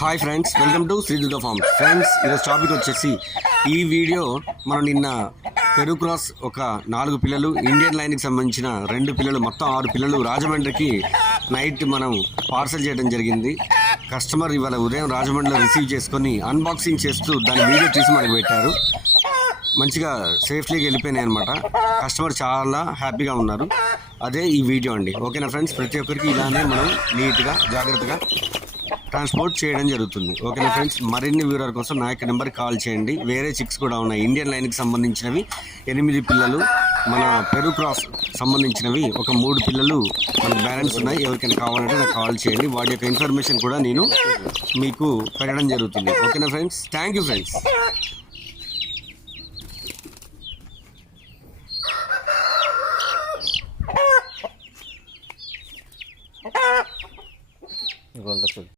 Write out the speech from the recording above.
Hi friends, welcome to Shri Durga farms. Friends, ఈరోజు topic వచ్చేసి ఈ వీడియో మనం నిన్న పెరు క్రాస్ ఒక 4 పిల్లలు, ఇండియన్ లైన్కి సంబంధించిన 2 పిల్లలు, మొత్తం 6 పిల్లలు రాజమండ్రికి నైట్ మనం పార్సల్ చేయడం జరిగింది. కస్టమర్ ఇవాళ ఉదయం రాజమండ్రిలో రిసీవ్ చేసుకొని అన్బాక్సింగ్ చేస్తూ దాని వీడియో తీసి మనకు పెట్టారు. మంచిగా సేఫ్లీగా వెళ్ళిపోయినాయి అనమాట. కస్టమర్ చాలా హ్యాపీగా ఉన్నారు. అదే ఈ వీడియో అండి. ఓకేనా ఫ్రెండ్స్, ప్రతి ఒక్కరికి ఇలానే మనం నీట్గా జాగ్రత్తగా ట్రాన్స్పోర్ట్ చేయడం జరుగుతుంది. ఓకేనా ఫ్రెండ్స్, మరిన్ని వివరాల కోసం నా యొక్క నెంబర్కి కాల్ చేయండి. వేరే చిక్స్ కూడా ఉన్నాయి. ఇండియన్ లైన్కి సంబంధించినవి 8 పిల్లలు, మన పెరు క్రాస్ సంబంధించినవి ఒక 3 పిల్లలు మనకు బ్యాలెన్స్ ఉన్నాయి. ఎవరికైనా కావాలంటే నాకు కాల్ చేయండి. వాటి యొక్క ఇన్ఫర్మేషన్ కూడా నేను మీకు పెట్టడం జరుగుతుంది. ఓకేనా ఫ్రెండ్స్, థ్యాంక్ యూ ఫ్రెండ్స్.